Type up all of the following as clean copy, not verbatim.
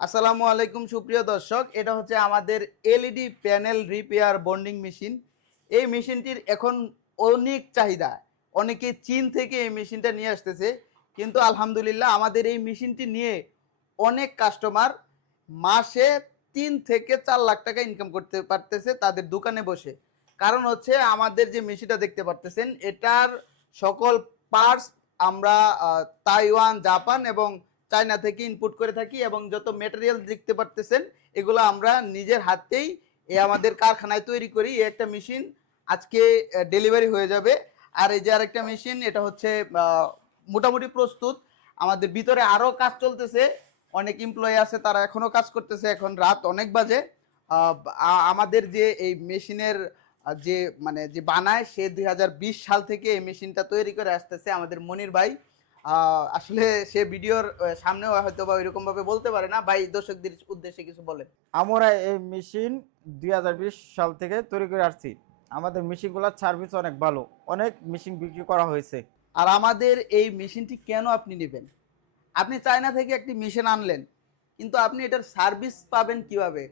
আসসালামু আলাইকুম সুপ্রিয় দর্শক, এটা হচ্ছে আমাদের LED panel repair bonding machine. এই মেশিনটির এখন অনেক চাহিদা। অনেকে চীন থেকে এই মেশিনটা নিয়ে আসতেছে, কিন্তু আলহামদুলিল্লাহ আমাদের এই মেশিনটি নিয়ে অনেক কাস্টমার মাসে 3 থেকে 4 লাখ টাকা ইনকাম করতে পারতেছে তাদের দোকানে বসে। কারণ হচ্ছে আমাদের যে মেশিনটা দেখতে পারতেছেন, এটার সকল পার্টস আমরা তাইওয়ান, জাপান এবং চায়না থেকে ইনপুট করে থাকি, এবং যত মেটেরিয়াল দেখতে পারতেছেন এগুলো আমরা নিজের হাতেই আমাদের কারখানায় তৈরি করি। এই একটা মেশিন আজকে ডেলিভারি হয়ে যাবে। আর এই যে আরেকটা মেশিন, এটা হচ্ছে মোটামুটি প্রস্তুত। আমাদের ভিতরে আরও কাজ চলতেছে, অনেক এমপ্লয়ি আছে তারা এখনো কাজ করতেছে। এখন রাত অনেক বাজে। আমাদের যে এই মেশিনের যে যে বানায়, সে 2020 সাল থেকে এই মেশিনটা তৈরি করে আসতেছে আমাদের মনির ভাই। আসলে সে ভিডিওর সামনেও হয়তো বা ওইরকম ভাবে বলতে পারে না। ভাই, দর্শকদের উদ্দেশ্যে কিছু বলেন। আমরা এই মেশিন 2020 সাল থেকে তৈরি করে আসছি। আমাদের মেশিনগুলোর সার্ভিস অনেক ভালো, অনেক মেশিন বিক্রি করা হয়েছে। আর আমাদের এই মেশিনটি কেন আপনি নেবেন? আপনি চায়না থেকে একটি মেশিন আনলেন, কিন্তু আপনি এটার সার্ভিস পাবেন কিভাবে?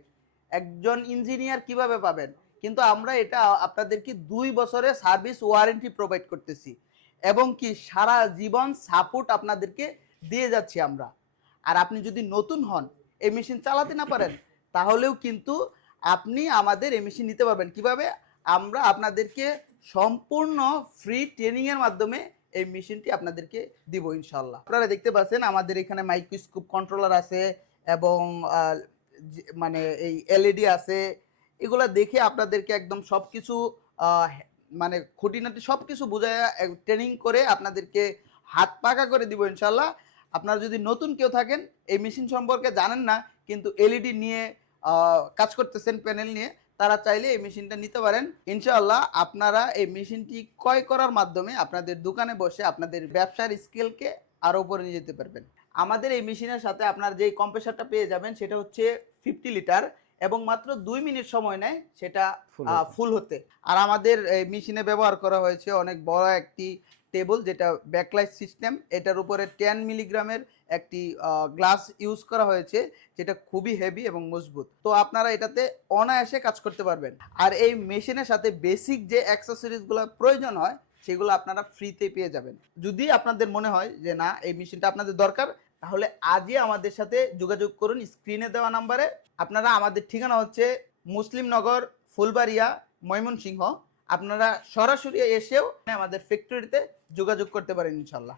একজন ইঞ্জিনিয়ার কিভাবে পাবেন? কিন্তু আমরা এটা আপনাদেরকে 2 বছরের সার্ভিস ওয়ারেন্টি প্রোভাইড করতেছি, এবং কি সারা জীবন সাপোর্ট আপনাদেরকে দিয়ে যাচ্ছি আমরা। আর আপনি যদি নতুন হন, এই মেশিন চালাতে না পারেন, তাহলেও কিন্তু আপনি আমাদের এই মেশিন নিতে পারবেন। কিভাবে? আমরা আপনাদেরকে সম্পূর্ণ ফ্রি ট্রেনিংয়ের মাধ্যমে এই মেশিনটি আপনাদেরকে দিব ইনশাল্লাহ। আপনারা দেখতে পাচ্ছেন আমাদের এখানে মাইক্রোস্কোপ কন্ট্রোলার আছে, এবং এই এলইডি আছে। এগুলা দেখে আপনাদেরকে একদম সব কিছু খুঁটিনাটি সব কিছু বুঝায় ট্রেনিং করে আপনাদেরকে হাত পাকা করে দিব ইনশাল্লাহ। আপনারা যদি নতুন কেউ থাকেন, এই মেশিন সম্পর্কে জানেন না, কিন্তু এলইডি নিয়ে কাজ করতেছেন, প্যানেল নিয়ে, তারা চাইলে এই মেশিনটা নিতে পারেন ইনশাআল্লাহ। আপনারা এই মেশিনটি ক্রয় করার মাধ্যমে আপনাদের দোকানে বসে আপনাদের ব্যবসার স্কেলকে আরও উপরে নিয়ে যেতে পারবেন। আমাদের এই মেশিনের সাথে আপনার যেই কম্প্রেসারটা পেয়ে যাবেন, সেটা হচ্ছে 50 লিটার, এবং মাত্র 2 মিনিট সময় নেয় সেটা ফুল হতে। আর আমাদের এই মেশিনে ব্যবহার করা হয়েছে অনেক বড় একটি টেবল, যেটা ব্যাকলাইট সিস্টেম। এটার উপরে 10 মিলিগ্রামের একটি গ্লাস ইউজ করা হয়েছে, যেটা খুবই হেভি এবং মজবুত। তো আপনারা এটাতে অনায়াসে কাজ করতে পারবেন। আর এই মেশিনের সাথে বেসিক যে অ্যাক্সেসরিজগুলো প্রয়োজন হয়, সেগুলো আপনারা ফ্রিতে পেয়ে যাবেন। যদি আপনাদের মনে হয় যে না, এই মেশিনটা আপনাদের দরকার, তাহলে আজই আমাদের সাথে যোগাযোগ করুন স্ক্রিনে দেওয়া নাম্বারে। আপনারা, আমাদের ঠিকানা হচ্ছে মুসলিমনগর, ফুলবাড়িয়া, ময়মনসিংহ। আপনারা সরাসরি এসেও আমাদের ফ্যাক্টরিতে যোগাযোগ করতে পারেন ইনশাল্লাহ।